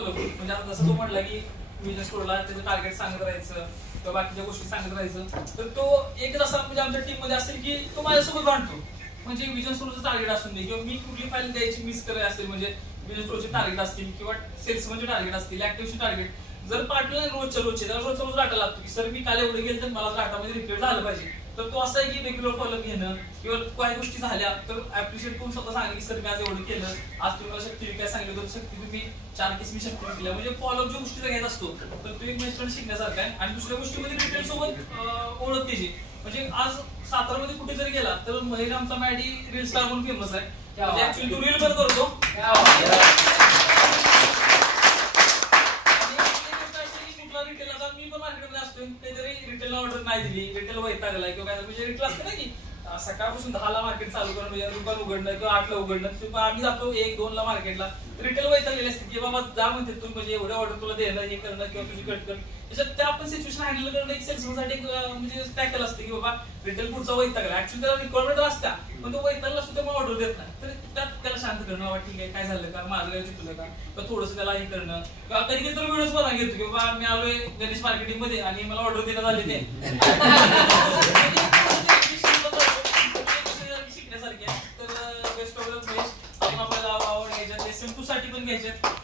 म्हणजे आता जसं तो म्हटला की बिझनेस स्टोरला त्याचं टार्गेट सांगत राहायचं किंवा बाकीच्या गोष्टी सांगत राहायचं, तर तो एकच असा म्हणजे आमच्या टीम मध्ये असेल की तो माझ्यासोबत भांडतो. म्हणजे बिझनेस स्टोरचं टार्गेट असून दे किंवा मी कुठली फाईल द्यायची मिस करायची असेल, म्हणजे बिझनेस स्टोरचे टार्गेट असतील किंवा सेल्स म्हणजे टार्गेट असतील, ऍक्टिव्हचे टार्गेट, जर पार्टनर रोजचे त्याला रोज डाटा लागतो की सर मी काल एवढे गेले तर मला डाटामध्ये रिफ्लेक्ट झालं पाहिजे. तर तो असा आहे की रेग्युलर फॉलोअप घेणं किंवा काही गोष्टी झाल्या तर ऍप्रिशिएट करून स्वतः सांगा की सर मी आज एवढं केलं, आज तुम्ही मला शक्ती काय सांगितलं तर शक्ती तुम्ही 4 केस मी शक्ती केल्या. म्हणजे फॉलोअप ज्या गोष्टीचा घ्यायचा असतो तर तो एक मेस्टर्न शिकण्यासारखा आहे. आणि दुसऱ्या गोष्टीमध्ये रिटेल सोबत ओळख त्याची, म्हणजे आज सातारामध्ये कुठे जरी गेला तर महिला आमचा मॅडी रील स्टार म्हणून फेमस आहे. म्हणजे ऍक्च्युली तो रील पण करतो. मी पण मार्केटमध्ये असतो, ते जरी रिटेलला ऑर्डर नाही दिली, रिटेल वैतागला किंवा काय, म्हणजे रिटेल असतं ना की सकाळपासून 10 ला मार्केट चालू करणं, म्हणजे दुपार उघडणं किंवा 8 ला उघडणं, किंवा आम्ही जातो 1-2 ला मार्केटला, रिटेल वैतागलेली असते की बाबा जा म्हणते तू, म्हणजे एवढ्या ऑर्डर तुला देणं हे करणं किंवा तुझी कट कर, त्याच्यात त्या आपण सिच्युएशन हँडल करणं एक सेल्समॅनसाठी म्हणजे टॅकल असते की बाबा रिटेल पुढचा वैतागला, ऍक्च्युअली त्याला रिक्वायरमेंट असता पण तो वैतागला सुद्धा मग ऑर्डर देत नाही. तर त्यात त्याला शांत करणं, बाबा ठीक आहे काय झालं का, माझं काय चुकलं का, किंवा थोडंसं त्याला हे करणं, किंवा कधी तर व्हिडिओज बघा घेतो की बाबा मी आलोय गणेश मार्केटिंग मध्ये आणि मला ऑर्डर देण्यात आली ते